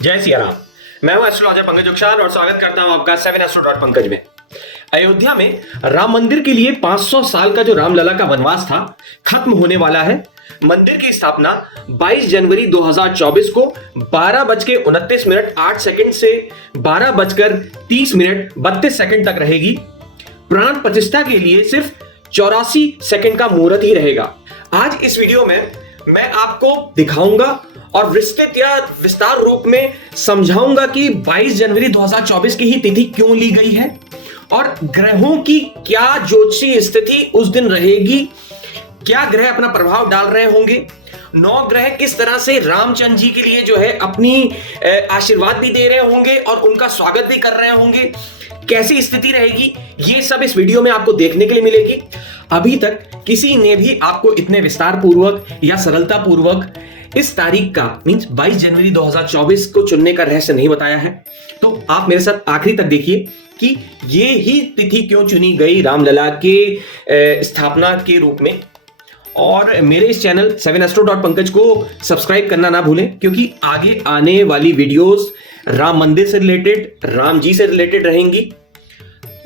जय सिया राम। मैं हूं एस्ट्रोलॉजर पंकज उक्षाल और स्वागत करता हूं आपका 7astro.पंकज में। अयोध्या में राम मंदिर के लिए 500 साल का जो रामलला का वनवास था खत्म होने वाला है। मंदिर की स्थापना 22 जनवरी 2024 को 12:29 से 12:30 तक रहेगी। प्राण प्रतिष्ठा के लिए सिर्फ 84 सेकंड का मुहूर्त ही रहेगा। आज इस वीडियो में मैं आपको दिखाऊंगा और विस्तृत या विस्तार रूप में समझाऊंगा कि 22 जनवरी 2024 की ही तिथि क्यों ली गई है और ग्रहों की क्या ज्योतिषीय स्थिति उस दिन रहेगी, क्या ग्रह अपना प्रभाव डाल रहे होंगे, 9 ग्रह किस तरह से रामचंद्र जी के लिए जो है अपनी आशीर्वाद भी दे रहे होंगे और उनका स्वागत भी कर रहे होंगे, कैसी स्थिति रहेगी, ये सब इस वीडियो में आपको देखने के लिए मिलेगी। अभी तक किसी ने भी आपको इतने विस्तार पूर्वक या सरलता पूर्वक इस तारीख का मींस 22 जनवरी 2024 को चुनने का रहस्य नहीं बताया है। तो आप मेरे साथ आखिरी तक देखिए कि ये ही तिथि क्यों चुनी गई रामलला के स्थापना के रूप में। और मेरे इस चैनल 7astro.पंकज को सब्सक्राइब करना ना भूलें, क्योंकि आगे आने वाली वीडियोस राम मंदिर से रिलेटेड, राम जी से रिलेटेड रहेंगी।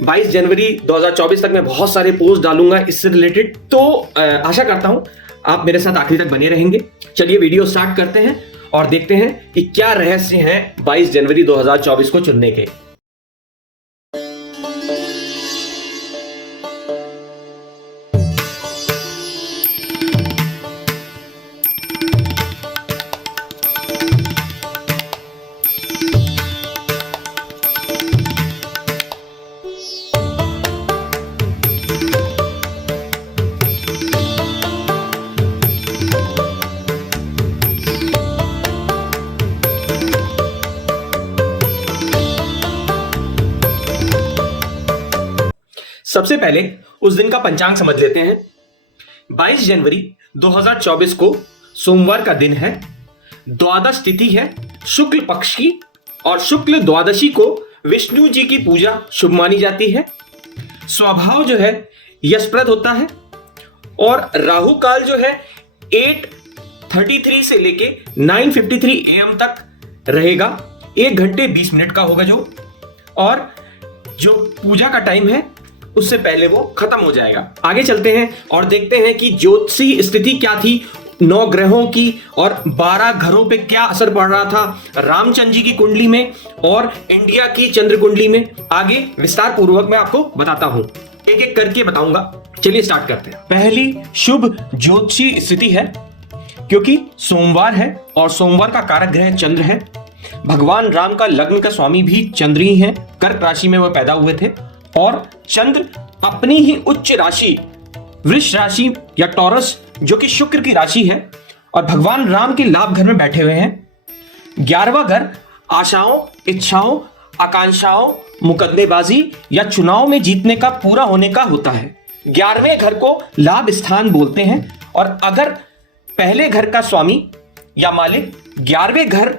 22 जनवरी 2024 तक मैं बहुत सारे पोस्ट डालूंगा इससे रिलेटेड, तो आशा करता हूं आप मेरे साथ आखिरी तक बने रहेंगे। चलिए वीडियो स्टार्ट करते हैं और देखते हैं कि क्या रहस्य हैं 22 जनवरी 2024 को चुनने के। सबसे पहले उस दिन का पंचांग समझ लेते हैं। 22 जनवरी 2024 को सोमवार का दिन है। द्वादश तिथि है शुक्ल पक्ष की और शुक्ल द्वादशी को विष्णु जी की पूजा शुभ मानी जाती है। स्वभाव जो है यशप्रद होता है और राहु काल जो है 8:33 से लेके 9:53 AM तक रहेगा। 1 घंटे 20 मिनट का होगा और जो पूजा का टाइम है उससे पहले वो खत्म हो जाएगा। आगे चलते हैं और देखते हैं कि ज्योतिषीय स्थिति क्या थी 9 ग्रहों की और 12 घरों पे क्या असर पड़ रहा था रामचंद्र जी की कुंडली में और इंडिया की चंद्र कुंडली में। आगे विस्तार पूर्वक मैं आपको बताता हूं, एक एक करके बताऊंगा। चलिए स्टार्ट करते हैं। पहली शुभ ज्योतिषीय स्थिति है, क्योंकि सोमवार है और सोमवार का कारक ग्रह चंद्र है। भगवान राम का लग्न का स्वामी भी चंद्र ही है। कर्क राशि में वह पैदा हुए थे और चंद्र अपनी ही उच्च राशि वृष राशि या टॉरस जो कि शुक्र की राशि है और भगवान राम के लाभ घर में बैठे हुए हैं। 11वां घर आशाओं, इच्छाओं, आकांक्षाओं, मुकदमेबाजी या चुनाव में जीतने का पूरा होने का होता है। 11वें घर को लाभ स्थान बोलते हैं और अगर पहले घर का स्वामी या मालिक 11वें घर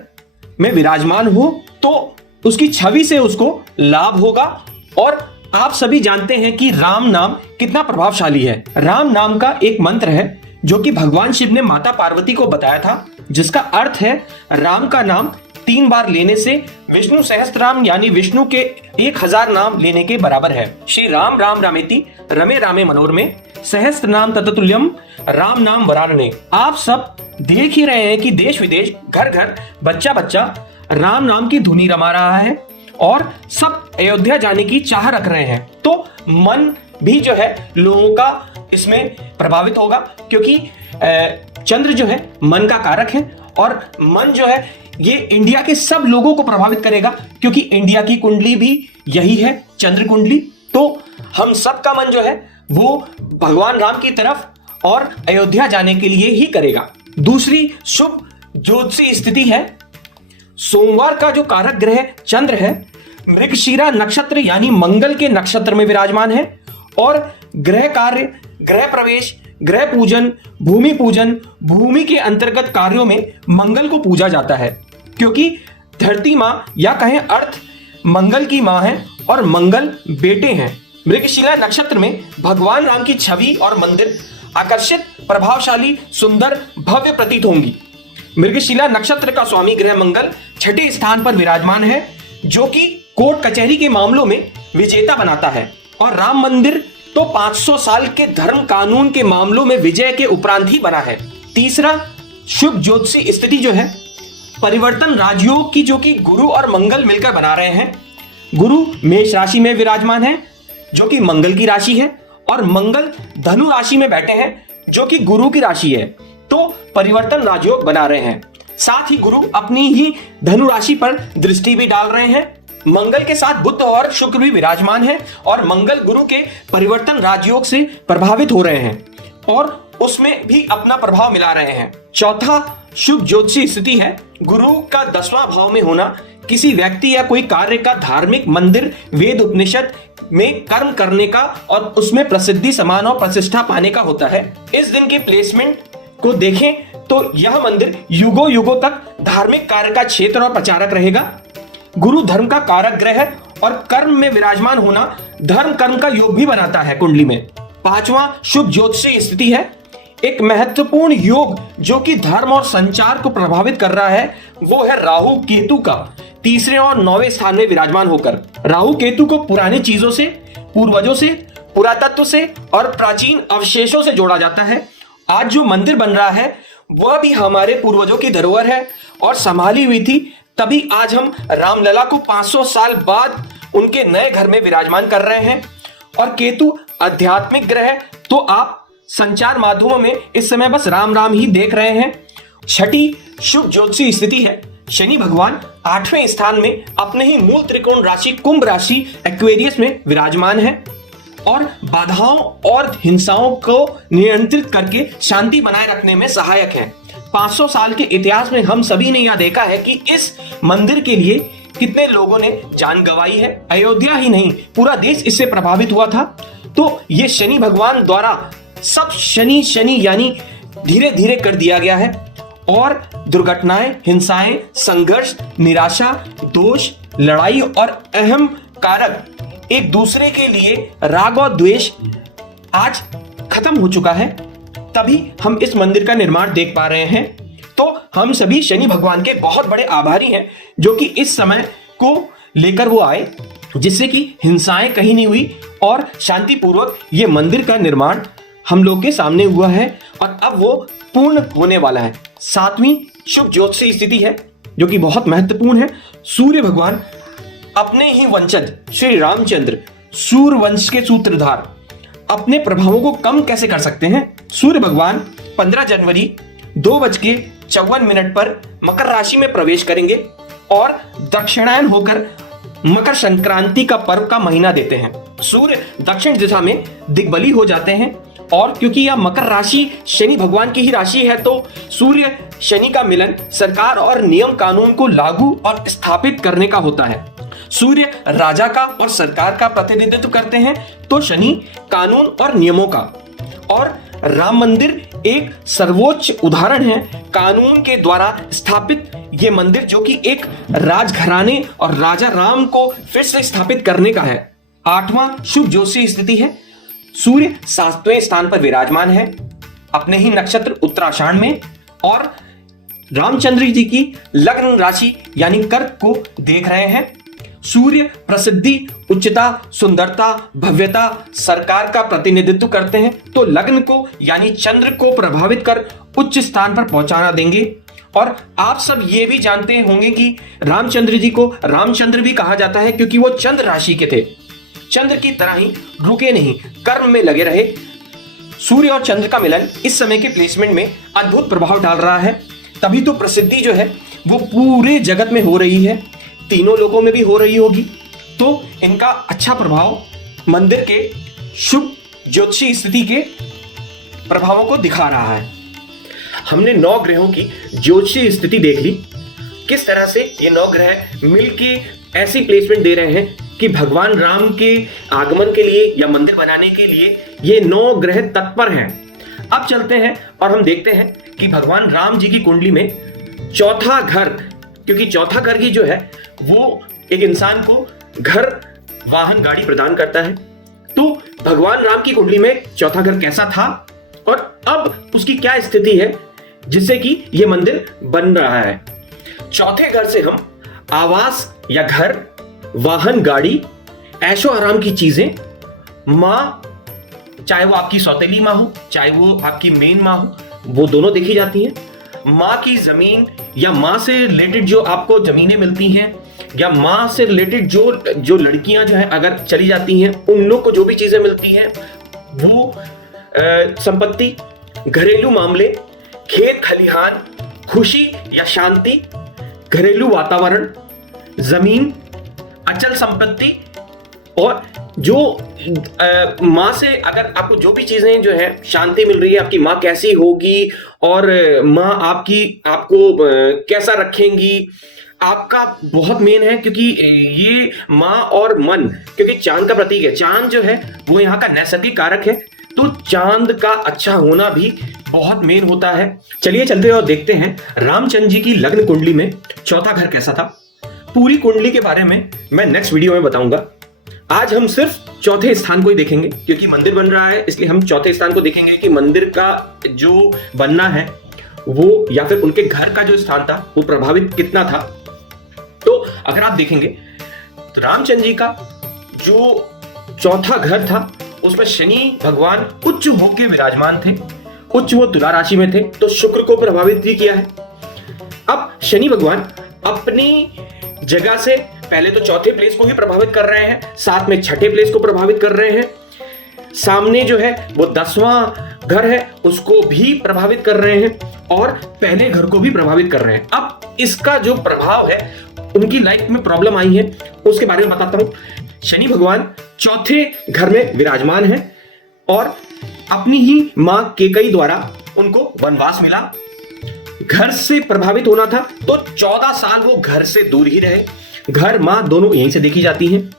में विराजमान हो तो उसकी छवि से उसको लाभ होगा। और आप सभी जानते हैं कि राम नाम कितना प्रभावशाली है। राम नाम का एक मंत्र है जो कि भगवान शिव ने माता पार्वती को बताया था, जिसका अर्थ है राम का नाम 3 बार लेने से विष्णु सहस्त्रनाम यानी विष्णु के 1000 नाम लेने के बराबर है। श्री राम राम रामेति रमे रामे मनोरमे सहस्त्र नाम ततुल्यम राम नाम वरानने। आप सब देख ही रहे हैं कि देश विदेश, घर घर, बच्चा बच्चा राम नाम की धुनी रमा रहा है और सब अयोध्या जाने की चाह रख रहे हैं। तो मन भी जो है लोगों का इसमें प्रभावित होगा, क्योंकि चंद्र जो है मन का कारक है और मन जो है ये इंडिया के सब लोगों को प्रभावित करेगा, क्योंकि इंडिया की कुंडली भी यही है, चंद्र कुंडली। तो हम सब का मन जो है वो भगवान राम की तरफ और अयोध्या जाने के लिए ही करेगा। दूसरी शुभ ज्योतिषीय स्थिति है, सोमवार का जो कारक ग्रह चंद्र है मृगशिरा नक्षत्र यानी मंगल के नक्षत्र में विराजमान है और ग्रह कार्य, ग्रह प्रवेश, ग्रह पूजन, भूमि के अंतर्गत कार्यों में मंगल को पूजा जाता है, क्योंकि धरती मां या कहें अर्थ मंगल की मां है और मंगल बेटे हैं। मृगशिरा नक्षत्र में भगवान राम की छवि और मंदिर आकर्षित, प्रभावशाली, सुंदर, भव्य प्रतीत होंगी। मृगशिला नक्षत्र का स्वामी ग्रह मंगल छठे स्थान पर विराजमान है, जो कि कोर्ट कचहरी के मामलों में विजेता बनाता है। और राम मंदिर तो 500 साल के धर्म कानून के मामलों में विजय के उपरांत ही बना है। तीसरा, शुभ ज्योतिषी स्थिति जो है परिवर्तन राजयोग की, जो कि गुरु और मंगल मिलकर बना रहे हैं। गुरु मेष राशि में विराजमान है, जो कि मंगल की राशि है, और मंगल धनु राशि में बैठे हैं, जो कि गुरु की राशि है। तो परिवर्तन राजयोग बना रहे हैं। साथ ही गुरु अपनी ही धनु राशि पर दृष्टि भी डाल रहे हैं। मंगल के साथ बुध और शुक्र भी विराजमान है, और मंगल गुरु के परिवर्तन राजयोग से प्रभावित हो रहे हैं और उसमें भी अपना प्रभाव मिला रहे हैं। चौथा शुभ ज्योतिषी स्थिति है गुरु का 10वां भाव में होना। किसी व्यक्ति या कोई कार्य का धार्मिक, मंदिर, वेद, उपनिषद में कर्म करने का और उसमें प्रसिद्धि, सम्मान और प्रतिष्ठा पाने का होता है। इस दिन के प्लेसमेंट को देखें तो यह मंदिर युगों युगों तक धार्मिक कार्य का क्षेत्र और प्रचारक रहेगा। गुरु धर्म का कारक ग्रह है और कर्म में विराजमान होना धर्म कर्म का योग भी बनाता है कुंडली में। पांचवा शुभ ज्योतिषी स्थिति है एक महत्वपूर्ण योग जो कि धर्म और संचार को प्रभावित कर रहा है, वो है राहु केतु का तीसरे और 9वें स्थान में विराजमान होकर। राहु केतु को पुरानी चीजों से, पूर्वजों से, पुरातत्व से और प्राचीन अवशेषों से जोड़ा जाता है। आज जो मंदिर बन रहा है वह भी हमारे पूर्वजों की धरोहर है और संभाली हुई थी, तभी आज हम रामलला को 500 साल बाद उनके नए घर में विराजमान कर रहे हैं। और केतु आध्यात्मिक ग्रह है, तो आप संचार माध्यमों में इस समय बस राम राम ही देख रहे हैं। छठी शुभ ज्योतिषी स्थिति है शनि भगवान 8वें स्थान में अपने ही मूल त्रिकोण राशि कुंभ राशि एक्वेरियस में विराजमान है और बाधाओं और हिंसाओं को नियंत्रित करके शांति बनाए रखने में सहायक है। 500 साल के इतिहास में हम सभी ने यह देखा है कि इस मंदिर के लिए कितने लोगों ने जान गंवाई है। अयोध्या ही नहीं, पूरा देश इससे प्रभावित हुआ था। तो ये शनि भगवान द्वारा सब शनि शनि यानी धीरे धीरे कर दिया गया है और दुर्घटनाएं, हिंसाएं, संघर्ष, निराशा, दोष, लड़ाई और अहम कारक एक दूसरे के लिए राग और द्वेष आज खत्म हो चुका है। तभी हम इस मंदिर का निर्माण देख पा रहे हैं। तो हम सभी शनि भगवान के बहुत बड़े आभारी हैं जो कि इस समय को लेकर वो आए, जिससे कि हिंसाएं कहीं नहीं हुई और शांतिपूर्वक ये मंदिर का निर्माण हम लोग के सामने हुआ है और अब वो पूर्ण होने वाला है। 7वीं शुभ ज्योतिषी स्थिति है जो कि बहुत महत्वपूर्ण है। सूर्य भगवान अपने ही वंशज श्री रामचंद्र सूर्य वंश के सूत्रधार अपने प्रभावों को कम कैसे कर सकते हैं। सूर्य भगवान 15 जनवरी 2:54 पर मकर राशि में प्रवेश करेंगे और दक्षिणायन होकर मकर संक्रांति का पर्व का महीना देते हैं। सूर्य दक्षिण दिशा में दिग्बली हो जाते हैं और क्योंकि यह मकर राशि शनि भगवान की ही राशि है, तो सूर्य शनि का मिलन सरकार और नियम कानून को लागू और स्थापित करने का होता है। सूर्य राजा का और सरकार का प्रतिनिधित्व करते हैं, तो शनि कानून और नियमों का। और राम मंदिर एक सर्वोच्च उदाहरण है कानून के द्वारा स्थापित ये मंदिर, जो कि एक राजघराने और राजा राम को फिर से स्थापित करने का है। 8वां शुभ ज्योतिषी स्थिति है सूर्य 7वें स्थान पर विराजमान है अपने ही नक्षत्र उत्तराषाढ़ में और रामचंद्र जी की लग्न राशि यानी कर्क को देख रहे हैं। सूर्य प्रसिद्धि, उच्चता, सुंदरता, भव्यता, सरकार का प्रतिनिधित्व करते हैं, तो लग्न को यानी चंद्र को प्रभावित कर उच्च स्थान पर पहुंचाना देंगे। और आप सब ये भी जानते होंगे कि रामचंद्र जी को रामचंद्र भी कहा जाता है क्योंकि वो चंद्र राशि के थे। चंद्र की तरह ही रुके नहीं, कर्म में लगे रहे। सूर्य और चंद्र का मिलन इस समय के प्लेसमेंट में अद्भुत प्रभाव डाल रहा है। तभी तो प्रसिद्धि जो है वो पूरे जगत में हो रही है, तीनों लोगों में भी हो रही होगी। तो इनका अच्छा प्रभाव मंदिर के शुभ ज्योतिषी स्थिति के प्रभावों को दिखा रहा है। हमने 9 ग्रहों की ज्योतिषी स्थिति देख ली, किस तरह से ये 9 ग्रह मिलके ऐसी प्लेसमेंट दे रहे हैं कि भगवान राम के आगमन के लिए या मंदिर बनाने के लिए ये 9 ग्रह तत्पर हैं। अब चलते हैं और हम देखते हैं कि भगवान राम जी की कुंडली में चौथा घर, क्योंकि चौथा घर की जो है वो एक इंसान को घर, वाहन, गाड़ी प्रदान करता है। तो भगवान राम की कुंडली में चौथा घर कैसा था और अब उसकी क्या स्थिति है, जिससे कि यह मंदिर बन रहा है। चौथे घर से हम आवास या घर, वाहन, गाड़ी, ऐशो आराम की चीजें, माँ, चाहे वो आपकी सौतेली माँ हो चाहे वो आपकी मेन माँ हो, वो दोनों देखी जाती हैं। माँ की जमीन या माँ से रिलेटेड जो आपको जमीनें मिलती हैं या माँ से रिलेटेड जो लड़कियां जो है अगर चली जाती हैं, उन लोग को जो भी चीजें मिलती हैं वो संपत्ति, घरेलू मामले, खेत खलिहान, खुशी या शांति, घरेलू वातावरण, जमीन, अचल संपत्ति, और जो माँ से अगर आपको जो भी चीजें जो है शांति मिल रही है, आपकी माँ कैसी होगी और माँ आपको कैसा रखेंगी, आपका बहुत मेन है, क्योंकि ये माँ और मन, क्योंकि चांद का प्रतीक है, चांद जो है वो यहाँ का नैसर्गिक कारक है, तो चांद का अच्छा होना भी बहुत मेन होता है। चलिए चलते हैं और देखते हैं रामचंद्र जी की लग्न कुंडली में चौथा घर कैसा था। पूरी कुंडली के बारे में मैं नेक्स्ट वीडियो में बताऊंगा। आज हम सिर्फ चौथे स्थान को ही देखेंगे, क्योंकि मंदिर बन रहा है, इसलिए हम चौथे स्थान को देखेंगे कि मंदिर का जो बनना है वो या फिर उनके घर का जो स्थान था वो प्रभावित कितना था। तो अगर आप देखेंगे तो रामचंद्र जी का जो चौथा घर था उसमें शनि भगवान उच्च होकर विराजमान थे, उच्च वो तुला राशि में थे, तो शुक्र को प्रभावित भी किया है। अब शनि भगवान अपनी जगह से पहले तो चौथे प्लेस को ही प्रभावित कर रहे हैं, साथ में छठे प्लेस को प्रभावित कर रहे हैं, सामने जो है वो 10वां घर है उसको भी प्रभावित कर रहे हैं और पहले घर को भी प्रभावित कर रहे हैं। अब इसका जो प्रभाव है, उनकी लाइफ में प्रॉब्लम आई है उसके बारे में बताता हूं। शनि भगवान चौथे घर में विराजमान है और अपनी ही मां केकई द्वारा उनको वनवास मिला, घर से प्रभावित होना था, तो 14 साल वो घर से दूर ही रहे। घर मां दोनों यहीं से देखी जाती हैं।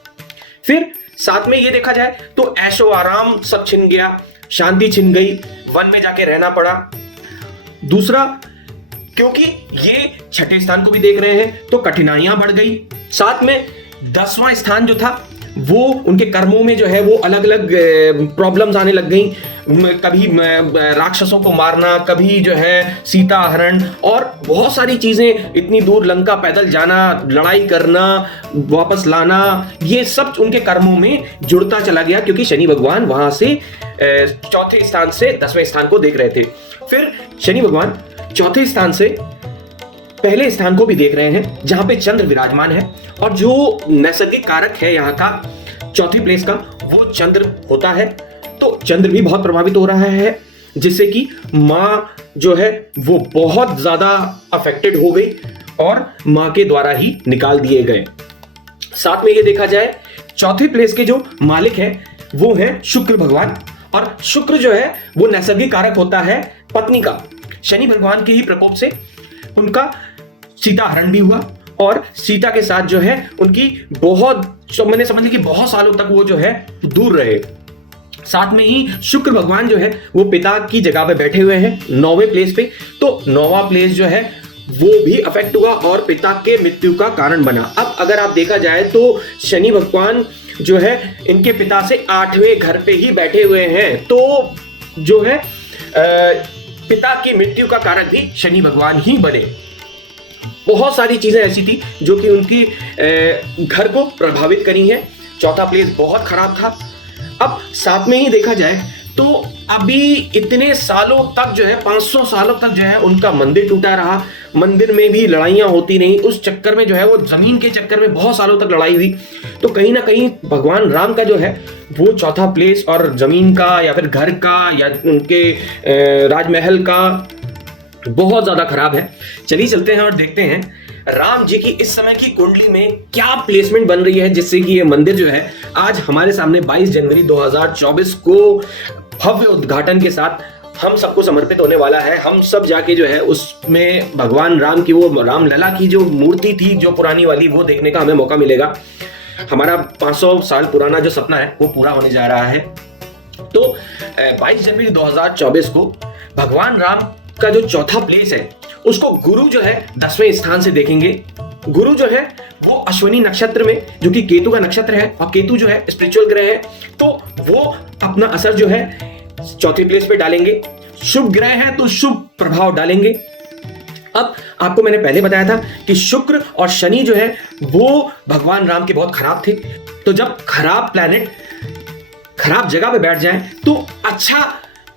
फिर साथ में ये देखा जाए तो ऐशो आराम सब छिन गया, शांति छिन गई, वन में जाके रहना पड़ा। दूसरा, क्योंकि ये छठे स्थान को भी देख रहे हैं तो कठिनाइयां बढ़ गई। साथ में 10वां स्थान जो था वो उनके कर्मों में जो है वो अलग अलग प्रॉब्लम्स आने लग गई, कभी राक्षसों को मारना, कभी जो है सीता हरण और बहुत सारी चीजें, इतनी दूर लंका पैदल जाना, लड़ाई करना, वापस लाना, ये सब उनके कर्मों में जुड़ता चला गया, क्योंकि शनि भगवान वहां से चौथे स्थान से 10वें स्थान को देख रहे थे। फिर शनि भगवान चौथे स्थान से पहले स्थान को भी देख रहे हैं जहां पे चंद्र विराजमान है, और जो नैसर्गिक कारक है यहाँ का चौथी प्लेस का वो चंद्र होता है, तो चंद्र भी बहुत प्रभावित हो रहा है, जिससे कि माँ जो है वो बहुत ज्यादा अफेक्टेड हो गई और माँ के द्वारा ही निकाल दिए गए। साथ में ये देखा जाए चौथी प्लेस के जो मालिक है वो है शुक्र भगवान, और शुक्र जो है वो नैसर्गिक कारक होता है पत्नी का। शनि भगवान के ही प्रकोप से उनका सीता हरण भी हुआ और सीता के साथ जो है उनकी मैंने समझ ली कि बहुत सालों तक वो जो है दूर रहे। साथ में ही शुक्र भगवान जो है वो पिता की जगह पे बैठे हुए हैं 9वें प्लेस पे, तो 9वां प्लेस जो है वो भी अफेक्ट हुआ और पिता के मृत्यु का कारण बना। अब अगर आप देखा जाए तो शनि भगवान जो है इनके पिता से 8वें घर पे ही बैठे हुए हैं, तो जो है पिता की मृत्यु का कारण भी शनि भगवान ही बने। बहुत सारी चीजें ऐसी थी जो कि उनकी घर को प्रभावित करी हैं। चौथा प्लेस बहुत खराब था। अब साथ में ही देखा जाए तो अभी इतने सालों तक जो है 500 सालों तक जो है उनका मंदिर टूटा रहा, मंदिर में भी लड़ाइयां होती रही, उस चक्कर में जो है वो जमीन के चक्कर में बहुत सालों तक लड़ाई हुई। तो कहीं ना कहीं भगवान राम का जो है वो चौथा प्लेस और जमीन का या फिर घर का या उनके राजमहल का बहुत ज्यादा खराब है। चलिए चलते हैं और देखते हैं राम जी की इस समय की कुंडली में क्या प्लेसमेंट बन रही है, जिससे कि ये मंदिर जो है आज हमारे सामने 22 जनवरी 2024 को भव्य उद्घाटन के साथ हम सबको समर्पित होने वाला है। हम सब जाके जो है उसमें भगवान राम की वो रामलला की जो मूर्ति थी जो पुरानी वाली वो देखने का हमें मौका मिलेगा। हमारा 500 साल पुराना जो सपना है वो पूरा होने जा रहा है। तो 22 जनवरी 2024 को भगवान राम का जो चौथा प्लेस है उसको गुरु जो है 10वें स्थान से देखेंगे। गुरु जो है वो अश्विनी नक्षत्र में, जो कि केतु का नक्षत्र है, और केतु जो है स्पिरिचुअल ग्रह है, तो वो अपना असर जो है चौथे प्लेस पे डालेंगे। शुभ ग्रह हैं तो शुभ प्रभाव डालेंगे। अब आपको मैंने पहले बताया था कि शुक्र और शनि जो है वो भगवान राम के बहुत खराब थे। तो जब खराब प्लैनेट खराब जगह पे बैठ जाएं तो अच्छा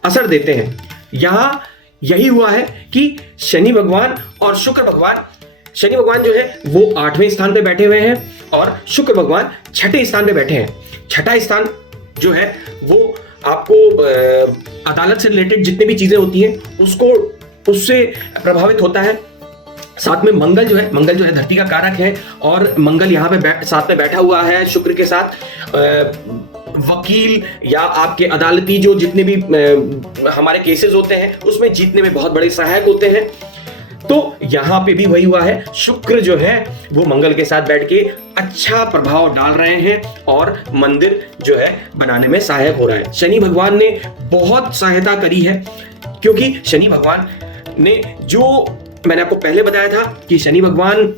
असर देते हैं। यहां यही हुआ है कि शनि भगवान और शुक्र भगवान, शनि भगवान जो है वो 8वें स्थान पे बैठे हुए हैं और शुक्र भगवान 6ठे स्थान पे बैठे हैं। 6ठा स्थान जो है वो आपको अदालत से रिलेटेड जितनी भी चीजें होती हैं उससे प्रभावित होता है। साथ में मंगल जो है धरती का कारक है और मंगल यहाँ पे साथ में बैठा हुआ है शुक्र के साथ। वकील या आपके अदालती जो जितने भी हमारे केसेस होते हैं उसमें जीतने में बहुत बड़े सहायक होते हैं। तो यहां पे भी वही हुआ है, शुक्र जो है वो मंगल के साथ बैठ के अच्छा प्रभाव डाल रहे हैं और मंदिर जो है बनाने में सहायक हो रहा है। शनि भगवान ने बहुत सहायता करी है क्योंकि शनि भगवान ने, जो मैंने आपको पहले बताया था कि शनि भगवान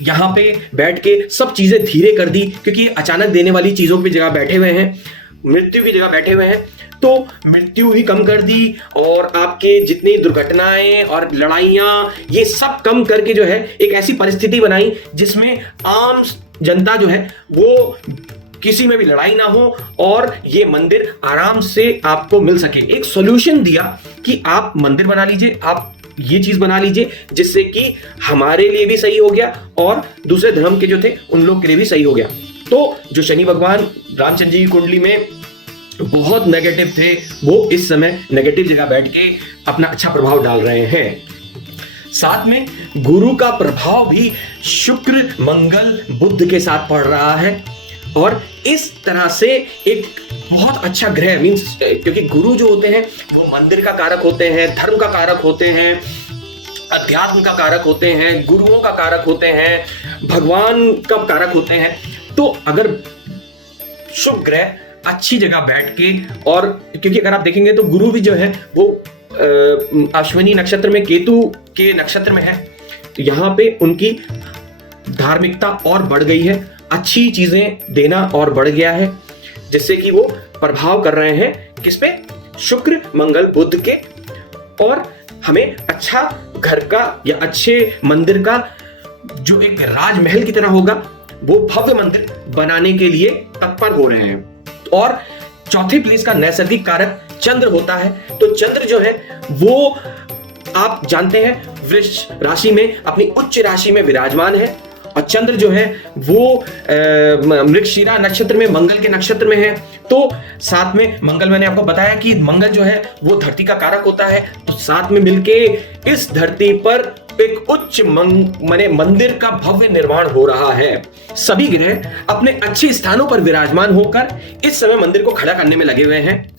यहां पे बैठ के सब चीजें धीरे कर दी क्योंकि अचानक देने वाली चीजों की जगह बैठे हुए हैं, मृत्यु की जगह बैठे हुए हैं, तो मृत्यु ही कम कर दी और आपके जितनी दुर्घटनाएं और लड़ाइयां ये सब कम करके जो है एक ऐसी परिस्थिति बनाई जिसमें आम जनता जो है वो किसी में भी लड़ाई ना हो और ये मंदिर आराम से आपको मिल सके। एक सॉल्यूशन दिया कि आप मंदिर बना लीजिए, आप ये चीज बना लीजिए जिससे कि हमारे लिए भी सही हो गया और दूसरे धर्म के जो थे उन लोग के लिए भी सही हो गया। तो जो शनि भगवान रामचंद्र जी की कुंडली में बहुत नेगेटिव थे वो इस समय नेगेटिव जगह बैठ के अपना अच्छा प्रभाव डाल रहे हैं। साथ में गुरु का प्रभाव भी शुक्र मंगल बुध के साथ पड़ रहा है और इस तरह से एक बहुत अच्छा ग्रह मींस, क्योंकि गुरु जो होते हैं वो मंदिर का कारक होते हैं, धर्म का कारक होते हैं, अध्यात्म का कारक होते हैं, गुरुओं का कारक होते हैं, भगवान का कारक होते हैं। तो अगर शुभ ग्रह अच्छी जगह बैठ के, और क्योंकि अगर आप देखेंगे तो गुरु भी जो है वो अश्विनी नक्षत्र में, केतु के नक्षत्र में है, तो यहां पे उनकी धार्मिकता और बढ़ गई है, अच्छी चीजें देना और बढ़ गया है, जिससे कि वो प्रभाव कर रहे हैं किस पे, शुक्र मंगल बुध के, और हमें अच्छा घर का या अच्छे मंदिर का जो एक राजमहल की तरह होगा वो भव्य मंदिर बनाने के लिए तत्पर हो रहे हैं। और चौथी प्लेस का नैसर्गिक कारक चंद्र होता है। तो चंद्र जो है वो आप जानते हैं वृष राशि में अपनी उच्च राशि में विराजमान है, और चंद्र जो है वो मृगशिरा नक्षत्र में मंगल के नक्षत्र में है। तो साथ में मंगल, मैंने आपको बताया कि मंगल जो है वो धरती का कारक होता है, तो साथ में मिलके इस धरती पर एक उच्च माने मंदिर का भव्य निर्माण हो रहा है। सभी ग्रह अपने अच्छे स्थानों पर विराजमान होकर इस समय मंदिर को खड़ा करने में लगे हुए हैं।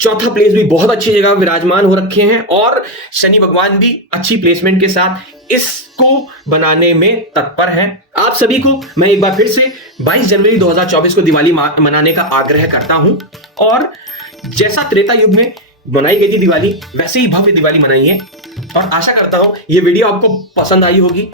चौथा प्लेस भी बहुत अच्छी जगह विराजमान हो रखे हैं और शनि भगवान भी अच्छी प्लेसमेंट के साथ इसको बनाने में तत्पर हैं। आप सभी को मैं एक बार फिर से 22 जनवरी 2024 को दिवाली मनाने का आग्रह करता हूं, और जैसा त्रेता युग में बनाई गई थी दिवाली वैसे ही भव्य दिवाली मनाइए, और आशा करता हूं ये वीडियो आपको पसंद आई होगी।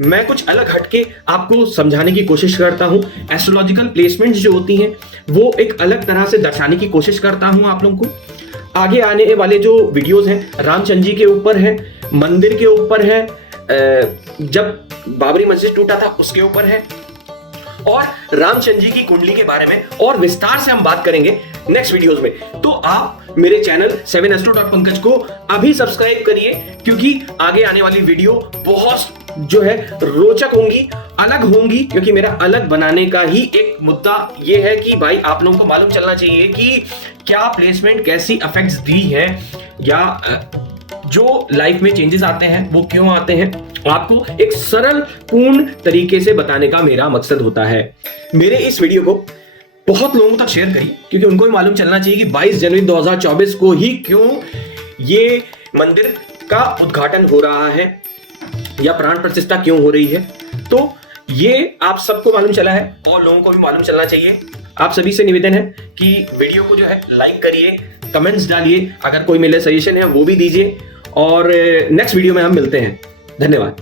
मैं कुछ अलग हटके आपको समझाने की कोशिश करता हूं, एस्ट्रोलॉजिकल प्लेसमेंट्स जो होती हैं वो एक अलग तरह से दर्शाने की कोशिश करता हूं आप लोगों को। आगे आने वाले जो वीडियोस हैं रामचंद्र जी के ऊपर है, मंदिर के ऊपर है, जब बाबरी मस्जिद टूटा था उसके ऊपर है, और रामचंद्र जी की कुंडली के बारे में और विस्तार से हम बात करेंगे नेक्स्ट वीडियोस में। तो आप मेरे चैनल 7astro.pankaj को अभी सब्सक्राइब करिए, क्योंकि आगे आने वाली वीडियो बहुत जो है रोचक होंगी, अलग होंगी, क्योंकि मेरा अलग बनाने का ही एक मुद्दा ये है कि भाई आप लोगों को मालूम चलना चाहिए कि क्या प्लेसमेंट कैसी इफेक्ट्स दी है, या जो लाइफ में चेंजेस आते हैं वो क्यों आते हैं, आपको एक सरल पूर्ण तरीके से बताने का मेरा मकसद होता है। मेरे इस वीडियो को बहुत लोगों तक शेयर करिए, क्योंकि उनको भी मालूम चलना चाहिए कि 22 जनवरी 2024 को ही क्यों ये मंदिर का उद्घाटन हो रहा है या प्राण प्रतिष्ठा क्यों हो रही है। तो ये आप सबको मालूम चला है और लोगों को भी मालूम चलना चाहिए। आप सभी से निवेदन है कि वीडियो को जो है लाइक करिए, कमेंट्स डालिए, अगर कोई मेरे सजेशन है वो भी दीजिए, और नेक्स्ट वीडियो में हम मिलते हैं। धन्यवाद।